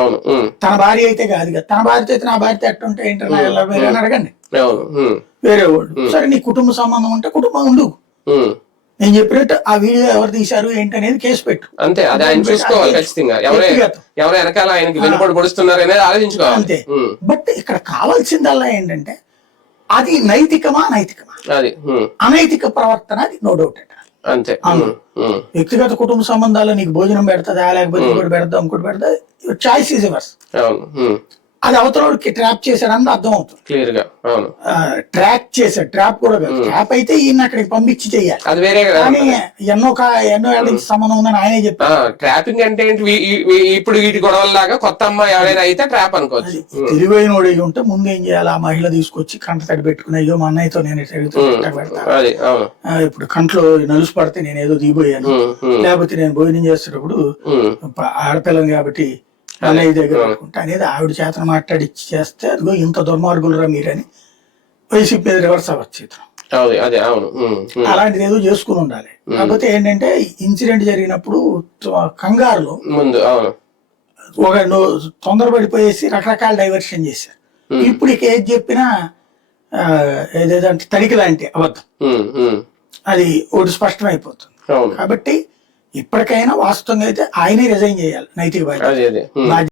అవును. తన భార్య అయితే కాదు కదా, తన భార్యతో అయితే నా భార్యతో ఎట్టుంటే ఏంటన్నా ఎలా వేరే అని అడగండి. అవును. వేరే వాళ్ళు సరే నీ కుటుంబ సంబంధం ఉంటే కుటుంబం ఉండు, నేను చెప్పినట్టు ఆ వీడియో ఎవరు తీశారు ఏంటి అనేది కేసు పెట్టు, అంతే. అది ఆయన చూసుకోవాలి ఖచ్చితంగా. ఎవరు వెనకాల ఆయనకి వెనుపడి పొడుస్తున్నారు అనేది ఆలోచించుకోవాలి అంతే. బట్ ఇక్కడ కావాల్సిందల్లా ఏంటంటే అది నైతికమా అనైతికమా, అది అనైతిక ప్రవర్తన అది నో డౌట్ అంతే. వ్యక్తిగత కుటుంబ సంబంధాలు నీకు భోజనం పెడతా లేకపోతే ఇంకోటి పెడతా ఇంకోటి పెడతా, చాయిస్ ఈజ్ యువర్స్. అది అవతలకి ట్రాప్ చేశాడని అర్థం అవుతుంది క్లియర్ గా. అవును, ట్రాక్ చేశాడు, ట్రాప్ కూడా కాదు, ట్రాప్ అయితే ఈయన అక్కడికి పంపించి చెయ్యాలి, అది వేరే. కానీ ఎన్నో ఏళ్ళ నుంచి సంబంధం ఉందని ఆయనే చెప్పారు. ట్రాపింగ్ అంటే ఇప్పుడు వీటి గొడవల లాగా కొత్త అమ్మాయి ఎవరైనా అయితే ట్రాప్ అనుకోవచ్చు. తెలివైన వాడు ఉంటే ముందు ఏం చేయాలి, ఆ మహిళ తీసుకొచ్చి కంట తడి పెట్టుకుని అయ్యో మా అన్నయ్యతో నేను పెడతాను, ఇప్పుడు కంట్లో నలుసు పడితే నేను ఏదో దిగిపోయాను, లేకపోతే నేను భోజనం చేసేటప్పుడు ఆడపిల్లని కాబట్టి అన్నయ్య దగ్గర పెట్టుకుంటా అనేది ఆవిడ చేతను మాట్లాడిచ్చి చేస్తే అదిగో ఇంత దుర్మార్గులరా మీరని వైసీపీ మీద రివర్స్ అవ్వచ్చు. అలాంటిది ఏదో చేసుకుని ఉండాలి. కాకపోతే ఏంటంటే ఇన్సిడెంట్ జరిగినప్పుడు కంగారులో ఒక తొందరపడిపోయేసి రకరకాల డైవర్షన్ చేశారు. ఇప్పుడు ఇక ఏది చెప్పినా ఏదేదంటే తడికి లాంటి అబద్ధం, అది ఒకటి స్పష్టమైపోతుంది. కాబట్టి ఇప్పటికైనా వాస్తవంగా అయితే ఆయనే రిజైన్ చేయాలి, నైతిక బాధ్యత.